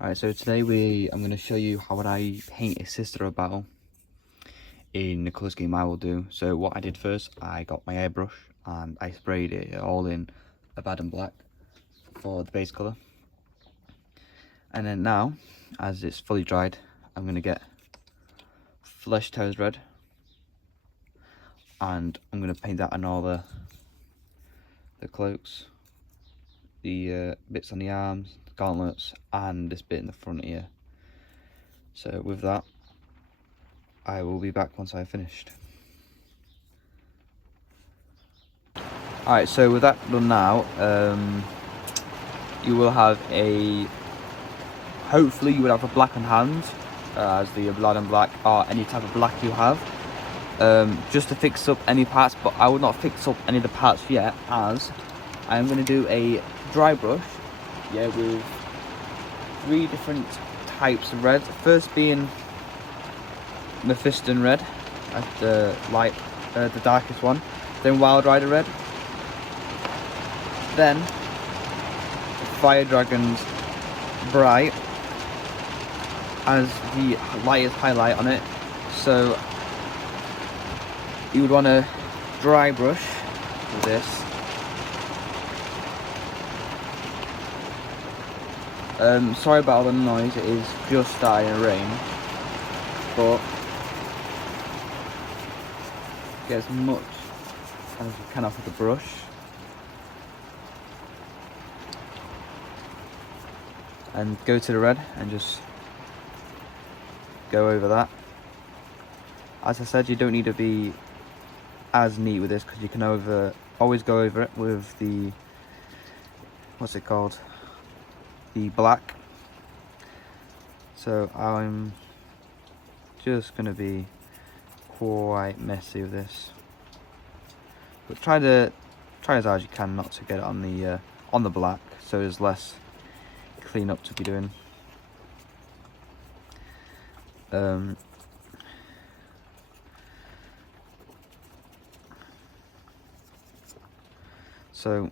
Alright, so today I'm going to show you how would I paint a Sister of Battle in the colour scheme I will do. So what I did first, I got my airbrush and I sprayed it all in Abaddon Black for the base colour. And then now, as it's fully dried, I'm going to get Flesh Toes Red and I'm going to paint that on all the cloaks, the bits on the arms, the gauntlets, and this bit in the front here. So with that, I will be back once I've finished. Alright, so with that done now, you will have hopefully you will have a blackened hand, as the blood and black, or any type of black you have, just to fix up any parts, but I will not fix up any of the parts yet, as I'm going to do a dry brush, with 3 different types of red. First being Mephiston red, that's the the darkest one. Then Wild Rider red. Then Fire Dragon's bright as the lightest highlight on it. So you would want to dry brush with this. Sorry about all the noise, it is just starting to rain, but get as much as you can off with the brush. And go to the red and just go over that. As I said, you don't need to be as neat with this because you can always go over it with the, what's it called, the black. So I'm just going to be quite messy with this, but try as hard as you can not to get it on the black, so there's less clean up to be doing. So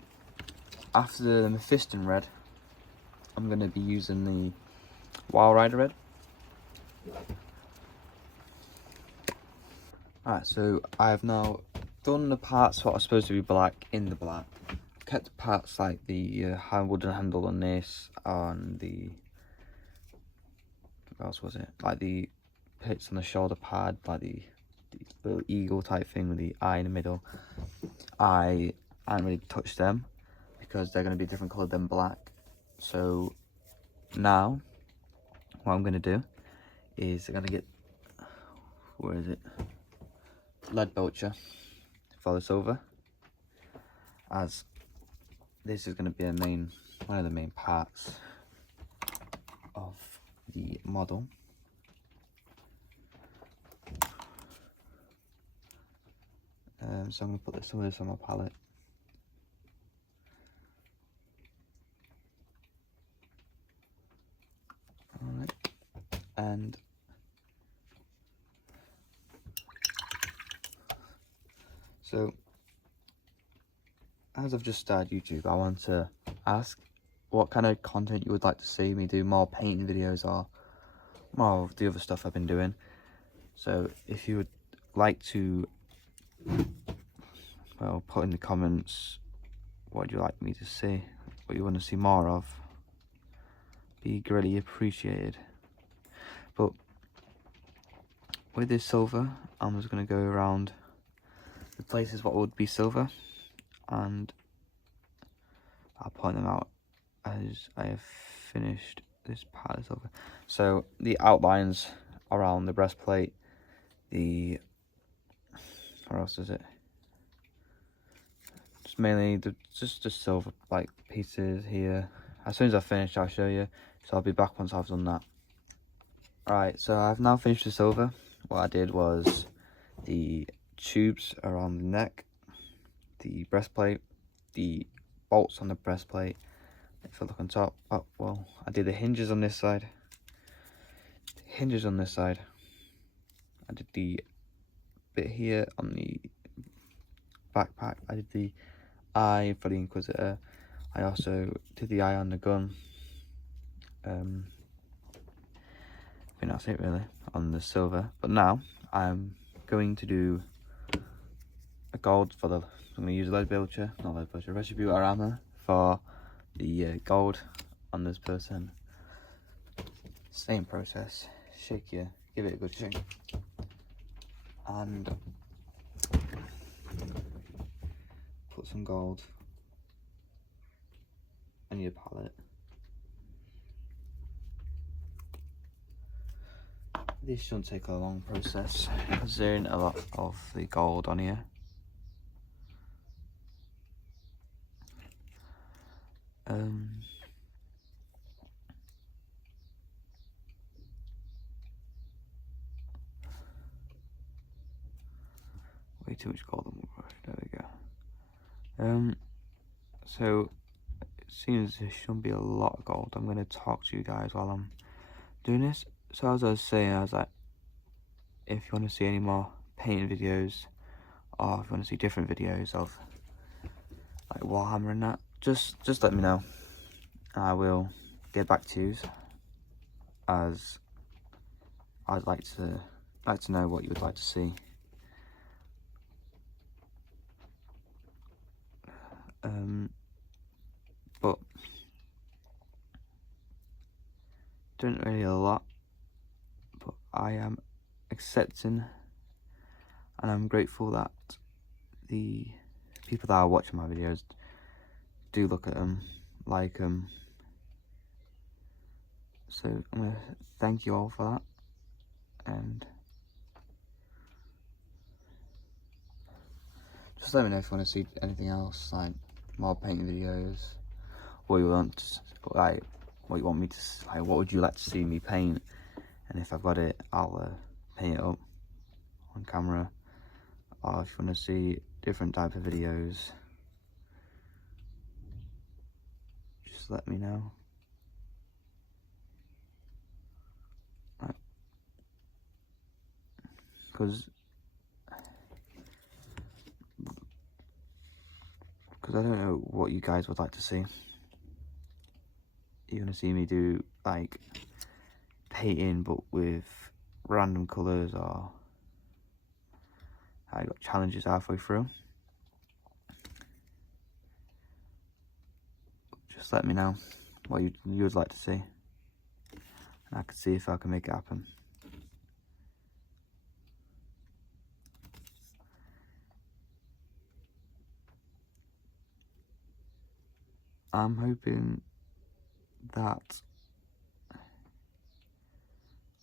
after the Mephiston red, I'm going to be using the Wild Rider red. Alright, so I have now done the parts what are supposed to be black in the black. Kept the parts like the wooden handle on this, and the, what else was it, like the pits on the shoulder pad, like the little eagle type thing with the eye in the middle. I haven't really touched them because they're going to be different colour than black. So now what I'm going to do is I'm going to get, where is it, lead belcher for this over, as this is going to be one of the main parts of the model. So I'm going to put some of this on my palette. Alright, and so as I've just started YouTube, I want to ask what kind of content you would like to see me do, more painting videos or more of the other stuff I've been doing. So if you would like to, well, put in the comments what you like me to see, what you want to see more of, be greatly appreciated. But with this silver, I'm just going to go around the places what would be silver, and I'll point them out as I have finished this part of silver. So the outlines around the breastplate, where else is it? Just mainly just the silver like pieces here. As soon as I finish, I'll show you. So I'll be back once I've done that. Alright, so I've now finished the silver. What I did was the tubes around the neck, the breastplate, the bolts on the breastplate. If I look on top, oh well, I did the hinges on this side, hinges on this side. I did the bit here on the backpack. I did the eye for the Inquisitor. I also did the eye on the gun. think that's it really on the silver. But now I'm going to do a gold for the, I'm going to use recipe Warhammer for the gold on this person. Same process, give it a good shake, and put some gold on your palette. This shouldn't take a long process because there isn't a lot of the gold on here. Way too much gold on the brush. There we go. So it seems there shouldn't be a lot of gold. I'm going to talk to you guys while I'm doing this. So as I was saying, I was like, if you want to see any more painting videos, or if you want to see different videos of like Warhammer and that, just let me know. I will get back to you, as I'd like to know what you would like to see. But don't really a lot, but I am accepting and I'm grateful that the people that are watching my videos do look at them, like them. So I'm gonna thank you all for that, and just let me know if you want to see anything else, like more painting videos, what you want, like what you want me to, like what would you like to see me paint, and if I've got it, I'll paint it up on camera. Or if you want to see different type of videos, just let me know. Because I don't know what you guys would like to see. You're gonna see me do like painting but with random colours, or I got challenges halfway through. Just let me know what you would like to see, and I can see if I can make it happen. I'm hoping that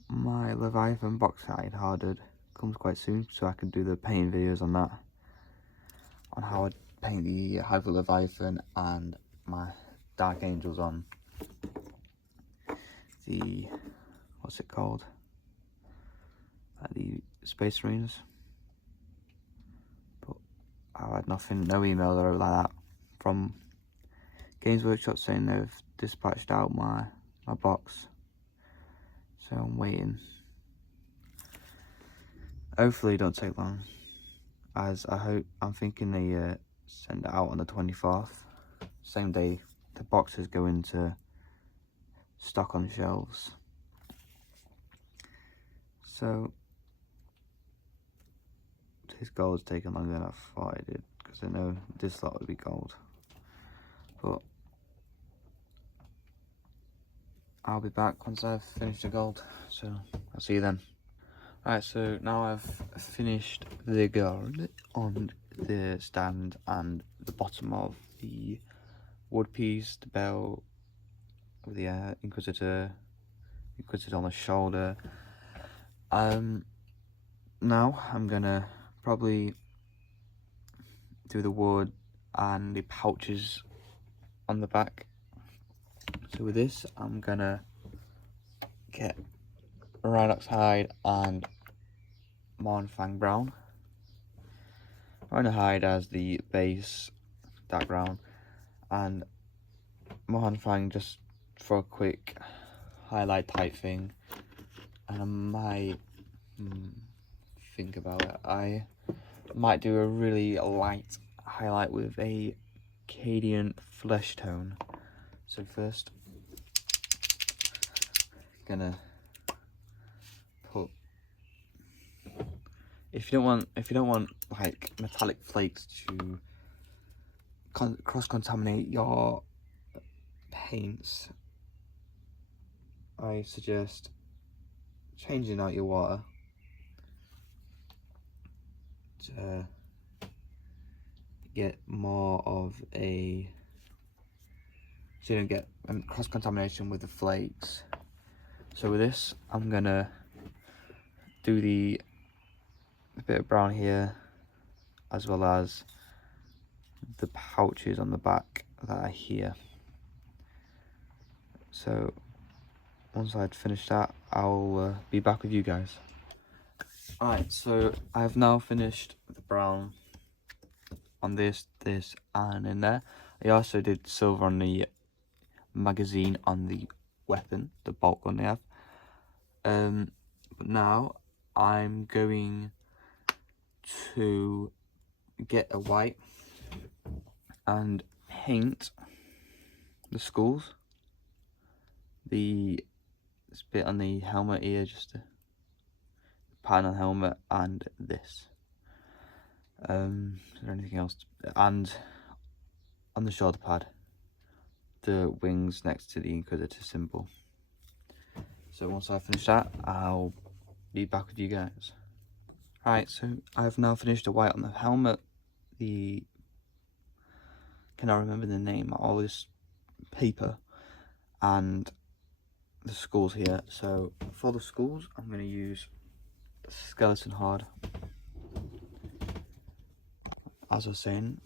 my Leviathan box hide hardened comes quite soon, so I can do the painting videos on that, on how I paint the Hide Leviathan and my Dark Angels on the, what's it called, the Space Marines. But I had nothing, no email or like that from Games Workshop saying they've dispatched out my box, so I'm waiting. Hopefully it don't take long, as I'm thinking they send it out on the 24th, same day the boxes go into stock on shelves. So this gold's taken longer than I thought it did, because I know this lot would be gold. But I'll be back once I've finished the gold, so I'll see you then. Right, so now I've finished the gold on the stand and the bottom of the wood piece, the belt, with the Inquisitor on the shoulder. Now I'm gonna probably do the wood and the pouches on the back. So with this, I'm gonna get Rhinox hide and Mornfang brown. Rhino hide as the base, dark brown, and Mornfang just for a quick highlight type thing. And I might think about it. I might do a really light highlight with a Cadian flesh tone. So first, gonna if you don't want like metallic flakes to cross-contaminate your paints, I suggest changing out your water to get more of a, so you don't get cross-contamination with the flakes. So with this, I'm gonna do the bit of brown here, as well as the pouches on the back that are here. So once I'd finished that, I'll be back with you guys. Alright, so I've now finished the brown on this, and in there. I also did silver on the magazine on the weapon, the bolt gun they have. But now I'm going to get a white and paint the skulls, this bit on the helmet here, just a pattern on the helmet, and this. Is there anything else? And on the shoulder pad, the wings next to the Inquisitor symbol. So once I finish that, I'll be back with you guys. Right, so I've now finished the white on the helmet, cannot remember the name, all this paper, and the skulls here. So for the skulls, I'm going to use skeleton hard. As I was saying,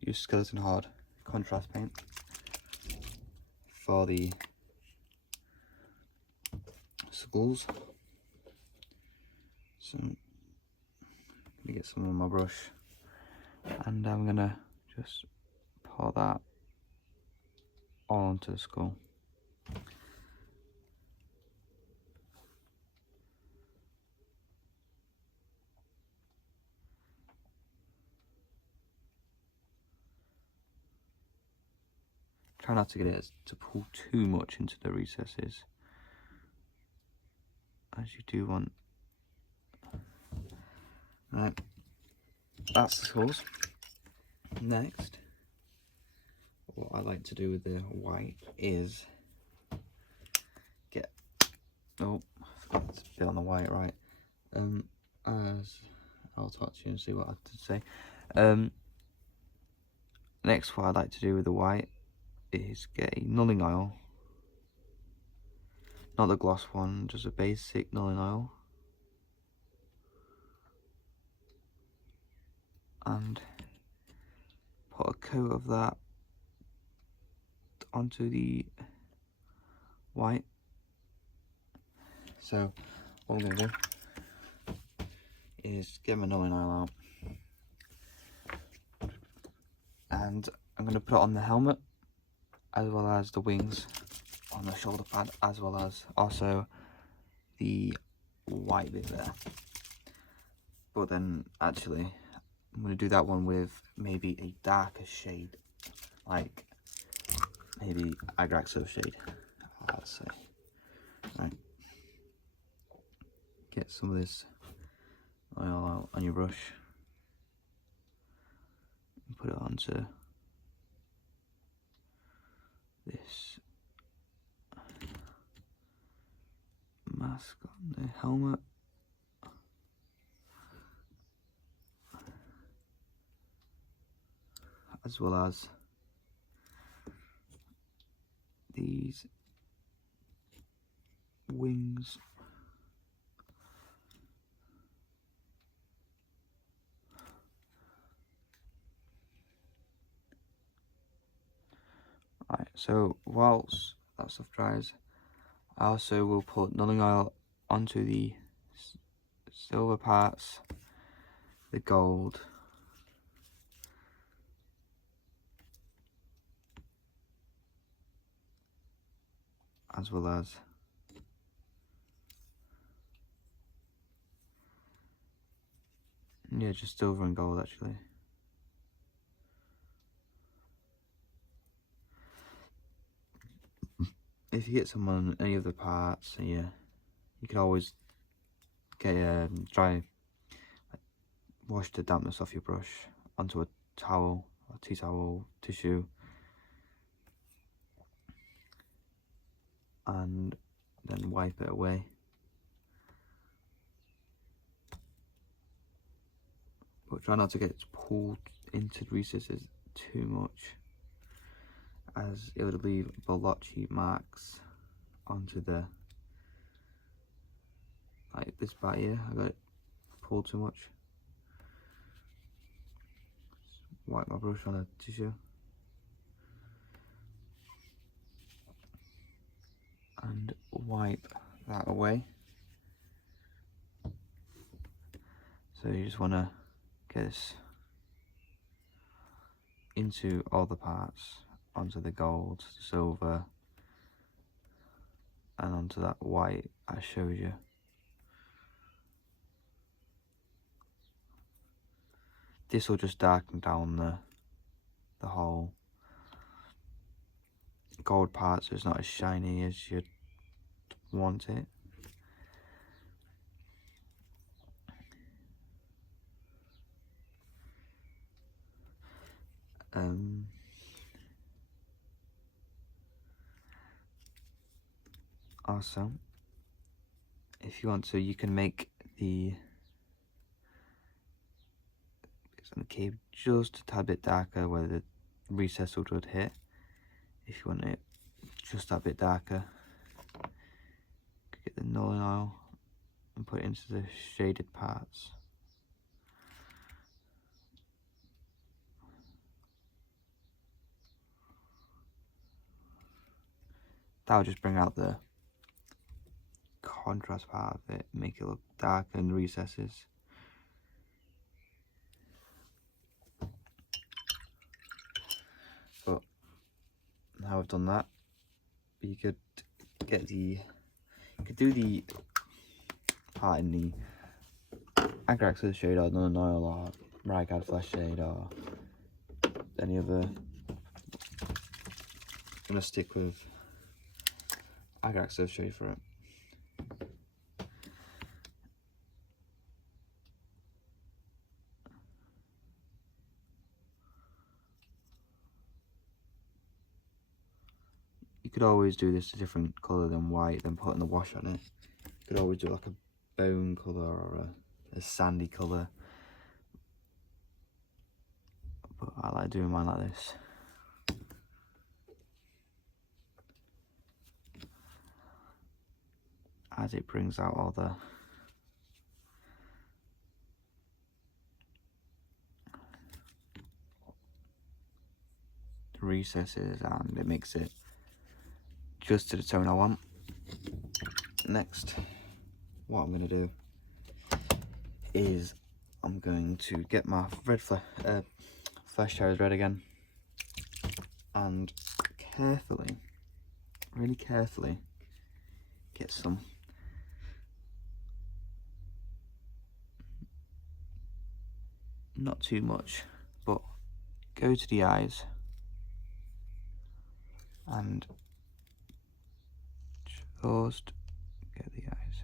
use skeleton hard contrast paint for the skulls. So I'm gonna get some on my brush, and I'm gonna just pour that all onto the skull. Try not to get it to pull too much into the recesses, as you do want. Right, that's the skulls. Next, what I like to do with the white is get, oh, I forgot to bit on the white, right? As I'll talk to you and see what I have to say. Next, what I like to do with the white is get a nulling oil, not the gloss one, just a basic nulling oil, and put a coat of that onto the white. So what I'm going to do is get my nulling oil out, and I'm going to put it on the helmet, as well as the wings on the shoulder pad, as well as also the white bit there. But then actually I'm going to do that one with maybe a darker shade, like maybe Agraxo shade, let's say. Right, get some of this oil out on your brush and put it onto this mask on the helmet, as well as these wings. Right, so whilst that stuff dries, I also will put nulling oil onto the silver parts, the gold, as well as just silver and gold actually. If you get some on any of the parts, you could always get dry wash the dampness off your brush onto a towel or tea towel, tissue, and then wipe it away. But try not to get pulled into the recesses too much, as it would leave blotchy marks onto the, like this part here. I got it pulled too much. Just wipe my brush on a tissue and wipe that away. So you just want to get this into all the parts, onto the gold, silver, and onto that white I showed you. This will just darken down the whole gold part, so it's not as shiny as you'd want it. Also, if you want to, you can make the bits on the cape just a tad bit darker where the recess would hit. If you want it just that bit darker, get the knurling oil and put it into the shaded parts. That'll just bring out the contrast part of it, make it look darker in the recesses. But now I've done that, you could get you could do the part in the Agrax shade or Nullen Oil or Rygad Flesh shade or any other. I'm gonna stick with Agrax shade for it. You could always do this a different colour than white, then putting the wash on it. You could always do like a bone colour or a sandy colour. But I like doing mine like this. As it brings out all the recesses, and it makes it just to the tone I want. Next, what I'm going to do is I'm going to get my red flesh cherries red again, and carefully, really carefully, get some not too much, but go to the eyes and just get the eyes.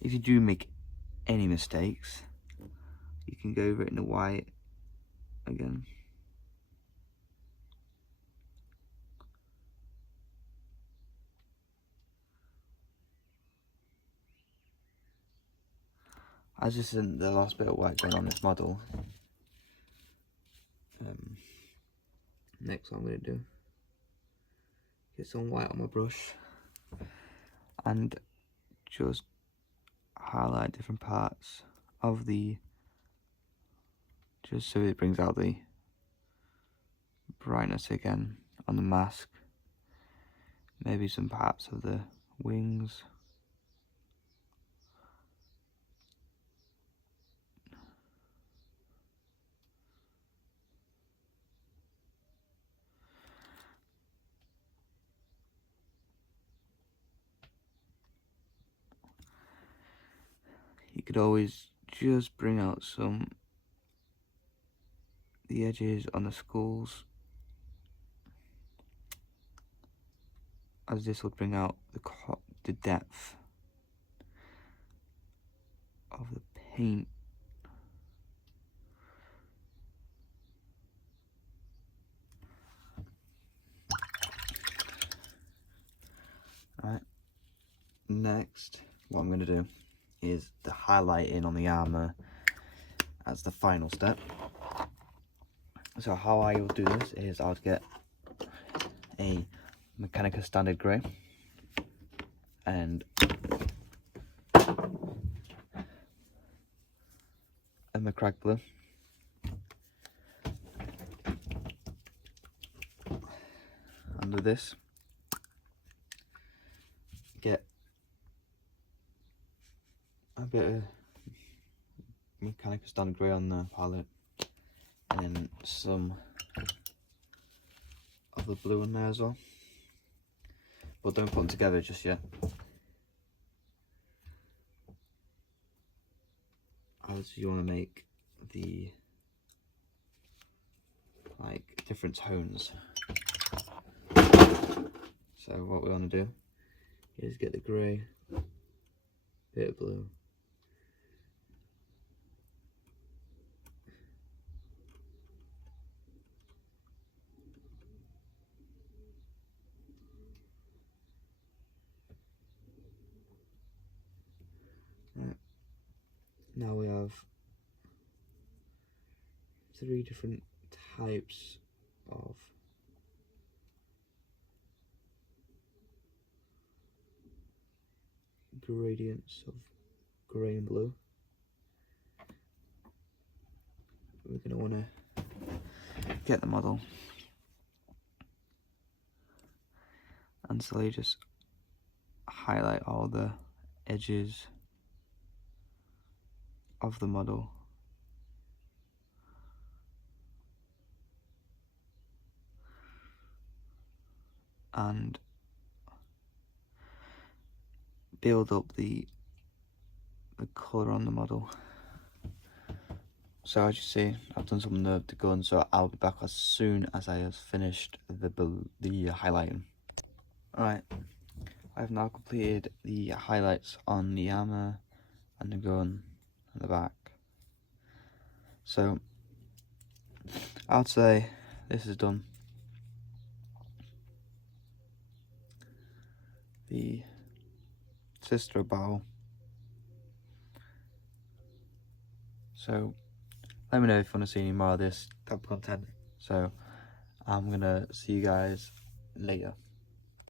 If you do make any mistakes, you can go over it in the white again. As this isn't the last bit of white going on this model, next what I'm going to do, get some white on my brush and just highlight different parts of just so it brings out the brightness again on the mask. Maybe some parts of the wings. You could always just bring out some the edges on the skulls, as this will bring out the depth of the paint. Right, next what I'm going to do is the highlighting on the armour as the final step. So how I will do this is I'll get a Mechanica Standard Grey and a McCrag Blue. And with this, get a bit of Mechanica Standard Grey on the palette and then some of the blue in there as well. But don't put them together just yet, as you want to make the different tones. So what we want to do is get the grey, bit of blue, right. Now we have 3 different types of gradients of grey and blue. We're going to want to get the model and slowly just highlight all the edges of the model. And build up the colour on the model. So as you see, I've done some of the gun, so I'll be back as soon as I have finished the highlighting. Alright, I've now completed the highlights on the armour and the gun and the back. So I'd say this is done. The sister bow. So let me know if you want to see any more of this type of content. So I'm gonna see you guys later.